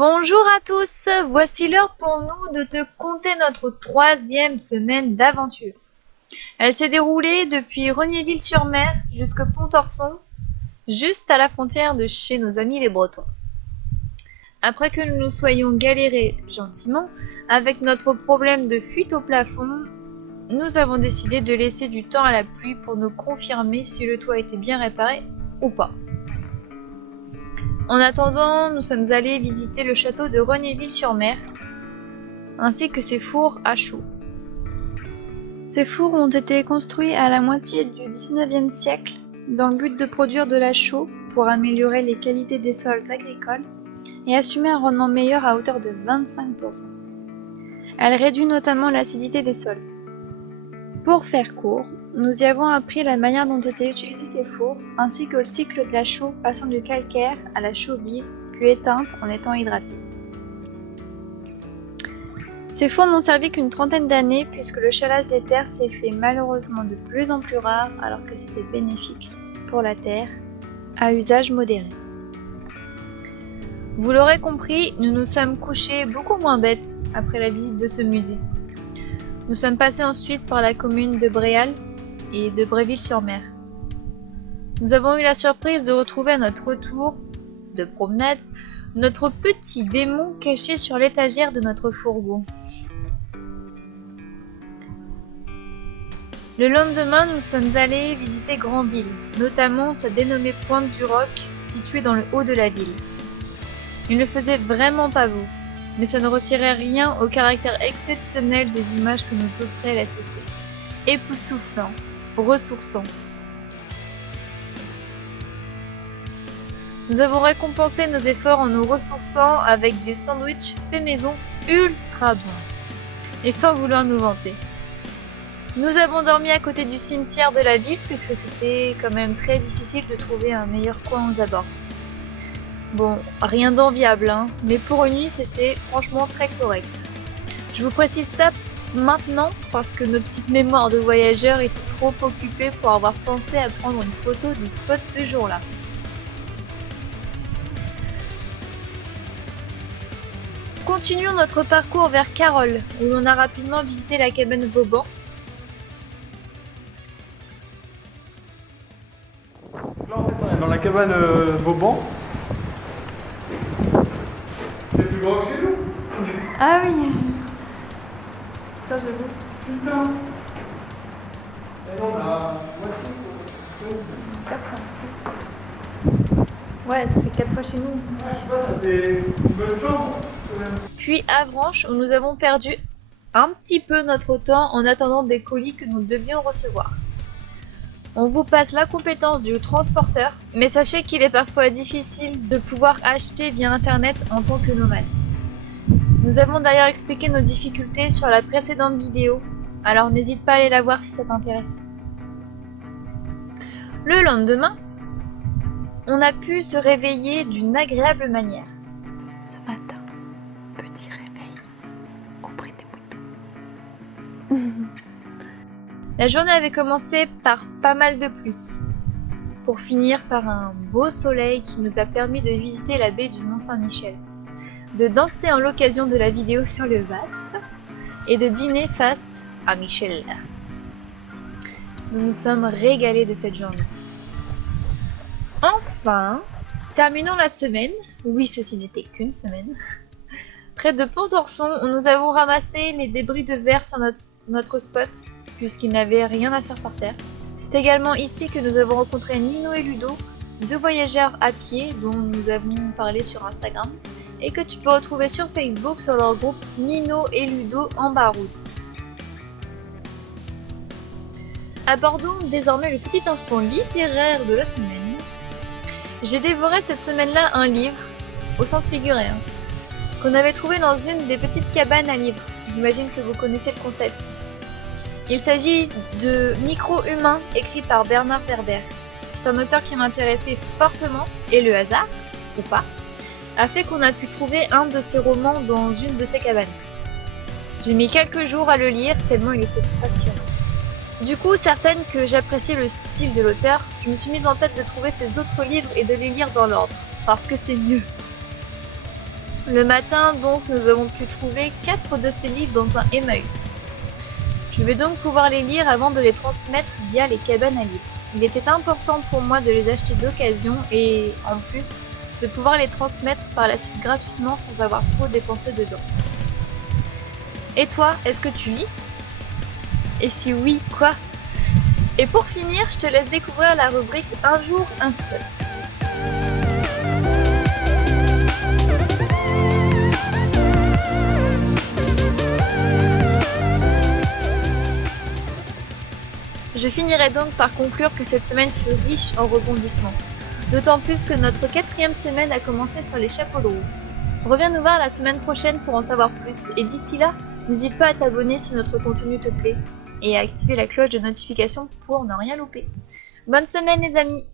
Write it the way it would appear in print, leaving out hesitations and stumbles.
Bonjour à tous, voici l'heure pour nous de te conter notre troisième semaine d'aventure. Elle s'est déroulée depuis Regnéville-sur-Mer jusqu'au Pontorson, juste à la frontière de chez nos amis les Bretons. Après que nous nous soyons galérés gentiment avec notre problème de fuite au plafond, nous avons décidé de laisser du temps à la pluie pour nous confirmer si le toit était bien réparé ou pas. En attendant, nous sommes allés visiter le château de Regnéville-sur-Mer, ainsi que ses fours à chaux. Ces fours ont été construits à la moitié du XIXe siècle dans le but de produire de la chaux pour améliorer les qualités des sols agricoles et assumer un rendement meilleur à hauteur de 25%. Elle réduit notamment l'acidité des sols. Pour faire court, nous y avons appris la manière dont étaient utilisés ces fours, ainsi que le cycle de la chaux passant du calcaire à la chaux vive, puis éteinte en étant hydratée. Ces fours n'ont servi qu'une trentaine d'années puisque le chalage des terres s'est fait malheureusement de plus en plus rare alors que c'était bénéfique pour la terre, à usage modéré. Vous l'aurez compris, nous nous sommes couchés beaucoup moins bêtes après la visite de ce musée. Nous sommes passés ensuite par la commune de Bréal et de Bréville-sur-Mer. Nous avons eu la surprise de retrouver à notre retour de promenade notre petit démon caché sur l'étagère de notre fourgon. Le lendemain, nous sommes allés visiter Granville, notamment sa dénommée Pointe du Roc, située dans le haut de la ville. Il ne faisait vraiment pas beau, mais ça ne retirait rien au caractère exceptionnel des images que nous offrait la cité. Époustouflant, ressourçant. Nous avons récompensé nos efforts en nous ressourçant avec des sandwichs faits maison ultra bons, et sans vouloir nous vanter. Nous avons dormi à côté du cimetière de la ville puisque c'était quand même très difficile de trouver un meilleur coin aux abords. Bon, rien d'enviable, hein, mais pour une nuit c'était franchement très correct. Je vous précise ça maintenant parce que nos petites mémoires de voyageurs étaient trop occupées pour avoir pensé à prendre une photo du spot ce jour-là. Continuons notre parcours vers Carolles, où l'on a rapidement visité la cabane Vauban. Là en fait on est dans la cabane Vauban. C'est plus grand que chez nous. Ah oui. Putain, j'avoue. Putain. Et on a moitié. Ouais, ça fait 4 fois chez nous. Ouais, je sais pas, ça fait une bonne chambre quand même. Puis Avranches, où nous avons perdu un petit peu notre temps en attendant des colis que nous devions recevoir. On vous passe la compétence du transporteur, mais sachez qu'il est parfois difficile de pouvoir acheter via internet en tant que nomade. Nous avons d'ailleurs expliqué nos difficultés sur la précédente vidéo, alors n'hésite pas à aller la voir si ça t'intéresse. Le lendemain, on a pu se réveiller d'une agréable manière. Ce matin, petit réveil auprès des moutons. La journée avait commencé par pas mal de pluie, pour finir par un beau soleil qui nous a permis de visiter la baie du Mont-Saint-Michel, de danser en l'occasion de la vidéo sur le Vasp et de dîner face à Michel. Nous nous sommes régalés de cette journée. Enfin, terminons la semaine, oui ceci n'était qu'une semaine, près de Pontorson où nous avons ramassé les débris de verre sur notre spot puisqu'il n'avait rien à faire par terre. C'est également ici que nous avons rencontré Nino et Ludo, deux voyageurs à pied dont nous avons parlé sur Instagram et que tu peux retrouver sur Facebook sur leur groupe Nino et Ludo en Baroud. Abordons désormais le petit instant littéraire de la semaine. J'ai dévoré cette semaine-là un livre, au sens figuré, qu'on avait trouvé dans une des petites cabanes à livres. J'imagine que vous connaissez le concept. Il s'agit de Micro-humains, écrit par Bernard Werber. C'est un auteur qui m'intéressait fortement, et le hasard, ou pas, a fait qu'on a pu trouver un de ses romans dans une de ses cabanes. J'ai mis quelques jours à le lire, tellement il était passionnant. Du coup, certaine que j'appréciais le style de l'auteur, je me suis mise en tête de trouver ses autres livres et de les lire dans l'ordre, parce que c'est mieux. Le matin, donc, nous avons pu trouver 4 de ces livres dans un Emmaüs. Je vais donc pouvoir les lire avant de les transmettre via les cabanes à livres. Il était important pour moi de les acheter d'occasion et, en plus, de pouvoir les transmettre par la suite gratuitement sans avoir trop dépensé dedans. Et toi, est-ce que tu lis? Et si oui, quoi? Et pour finir, je te laisse découvrir la rubrique Un jour, un spot. Je finirai donc par conclure que cette semaine fut riche en rebondissements. D'autant plus que notre 4e semaine a commencé sur les chapeaux de roue. Reviens nous voir la semaine prochaine pour en savoir plus, et d'ici là, n'hésite pas à t'abonner si notre contenu te plaît, et à activer la cloche de notification pour ne rien louper. Bonne semaine les amis!